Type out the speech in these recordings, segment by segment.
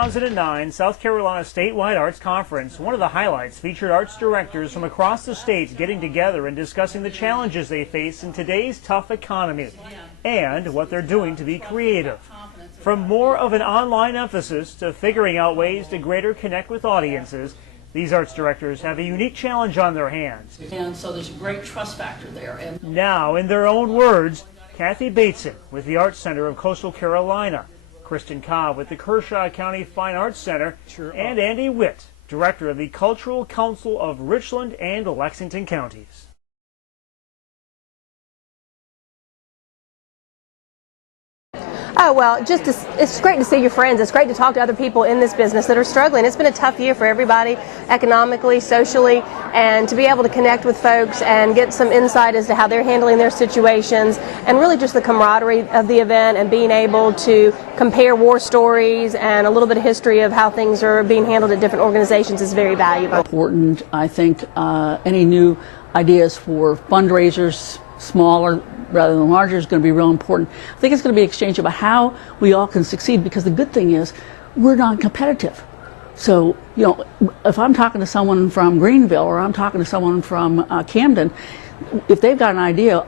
2009 South Carolina Statewide Arts Conference. One of the highlights featured arts directors from across the state getting together and discussing the challenges they face in today's tough economy and what they're doing to be creative. From more of an online emphasis to figuring out ways to greater connect with audiences, these arts directors have a unique challenge on their hands. And so there's a great trust factor there. And now, in their own words, Kathy Bateson with the Arts Center of Coastal Carolina, Kristen Cobb with the Kershaw County Fine Arts Center, and Andy Witt, Director of the Cultural Council of Richland and Lexington Counties. Oh, well, it's great to see your friends. It's great to talk to other people in this business that are struggling. It's been a tough year for everybody, economically, socially, and to be able to connect with folks and get some insight as to how they're handling their situations, and really just the camaraderie of the event and being able to compare war stories and a little bit of history of how things are being handled at different organizations is very valuable. Important, I think, any new ideas for fundraisers, smaller rather than larger, is going to be real important. I think it's going to be an exchange about how we all can succeed, because the good thing is we're non-competitive. So, you know, if I'm talking to someone from Greenville or I'm talking to someone from Camden, if they've got an idea,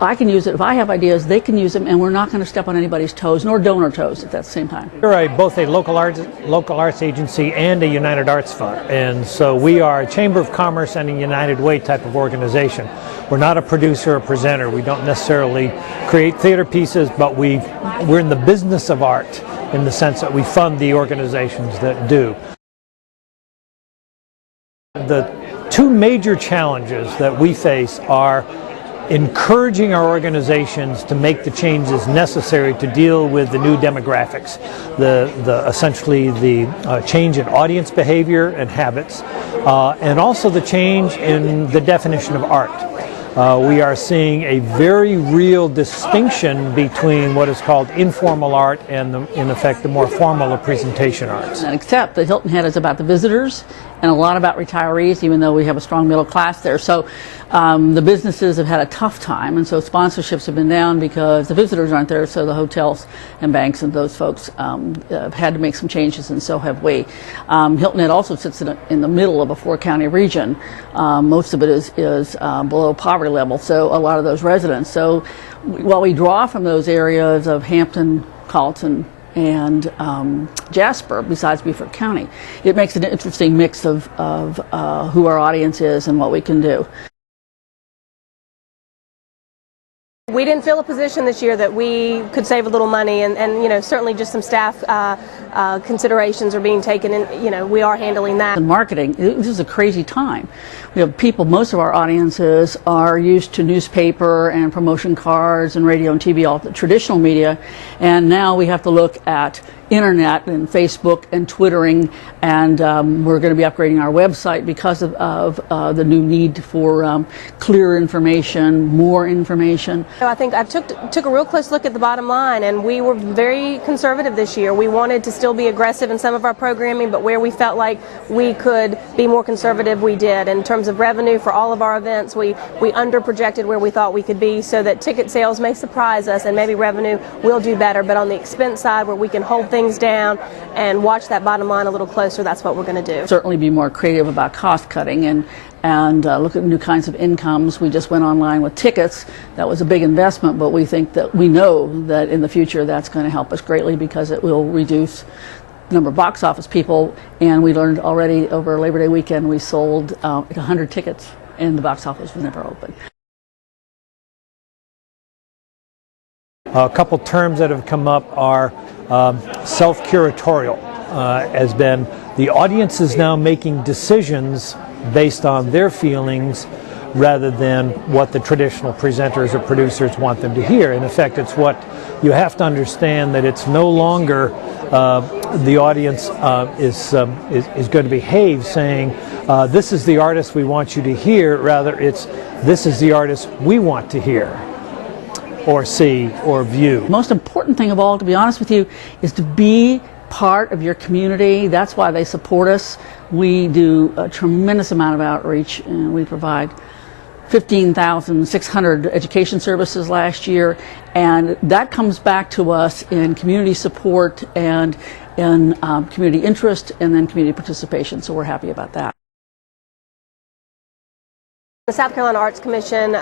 I can use it. If I have ideas, they can use them, and we're not going to step on anybody's toes, nor donor toes at that same time. We're both a local arts agency and a United Arts Fund, and so we are a Chamber of Commerce and a United Way type of organization. We're not a producer or presenter. We don't necessarily create theater pieces, but we're in the business of art in the sense that we fund the organizations that do. The two major challenges that we face are encouraging our organizations to make the changes necessary to deal with the new demographics, essentially the change in audience behavior and habits, and also the change in the definition of art. We are seeing a very real distinction between what is called informal art and, in effect, the more formal or presentation arts. And except the Hilton Head is about the visitors and a lot about retirees, even though we have a strong middle class there. So the businesses have had a tough time, and so sponsorships have been down because the visitors aren't there, so the hotels and banks and those folks have had to make some changes, and so have we. Hilton Head also sits in the middle of a four-county region. Most of it is below poverty level, so a lot of those residents. So while we draw from those areas of Hampton, Colleton, and Jasper, besides Beaufort County, it makes an interesting mix of who our audience is and what we can do. We didn't fill a position this year that we could save a little money, and you know, certainly just some staff considerations are being taken, and you know, we are handling that. In marketing, this is a crazy time. We have people, most of our audiences are used to newspaper and promotion cards and radio and TV, all the traditional media, and now we have to look at internet and Facebook and Twittering, and we're going to be upgrading our website because of the new need for clearer information, more information. I think I took a real close look at the bottom line, and we were very conservative this year. We wanted to still be aggressive in some of our programming, but where we felt like we could be more conservative, we did. In terms of revenue for all of our events, we under-projected where we thought we could be, so that ticket sales may surprise us and maybe revenue will do better, but on the expense side where we can hold things down and watch that bottom line a little closer, that's what we're going to do. Certainly be more creative about cost cutting and look at new kinds of incomes. We just went online with tickets. That was a big investment, but we know that in the future that's going to help us greatly, because it will reduce the number of box office people, and we learned already over Labor Day weekend we sold 100 tickets and the box office was never open. A couple terms that have come up are self-curatorial, has been the audience is now making decisions based on their feelings rather than what the traditional presenters or producers want them to hear. In effect, it's what you have to understand, that it's no longer the audience is going to behave saying, this is the artist we want you to hear, rather it's this is the artist we want to hear or see or view. Most important thing of all, to be honest with you, is to be part of your community. That's why they support us. We do a tremendous amount of outreach, and we provide 15,600 education services last year, and that comes back to us in community support and in community interest and then community participation. So we're happy about that. The South Carolina Arts Commission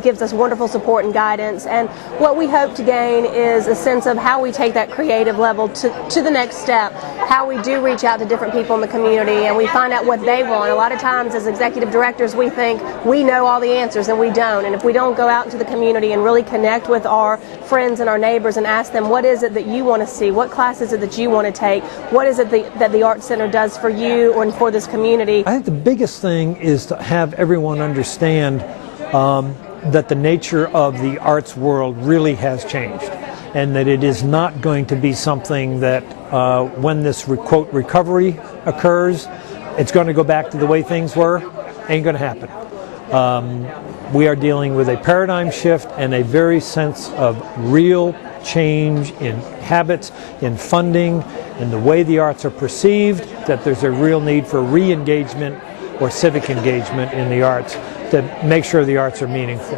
gives us wonderful support and guidance, and what we hope to gain is a sense of how we take that creative level to the next step, how we do reach out to different people in the community and we find out what they want. A lot of times as executive directors we think we know all the answers, and we don't, and if we don't go out into the community and really connect with our friends and our neighbors and ask them what is it that you want to see, what class is it that you want to take, what is it that the Arts Center does for you and for this community. I think the biggest thing is to have everyone understand that the nature of the arts world really has changed, and that it is not going to be something that when this quote recovery occurs, it's going to go back to the way things were. Ain't going to happen. We are dealing with a paradigm shift and a very sense of real change in habits, in funding, in the way the arts are perceived, that there's a real need for re-engagement or civic engagement in the arts to make sure the arts are meaningful.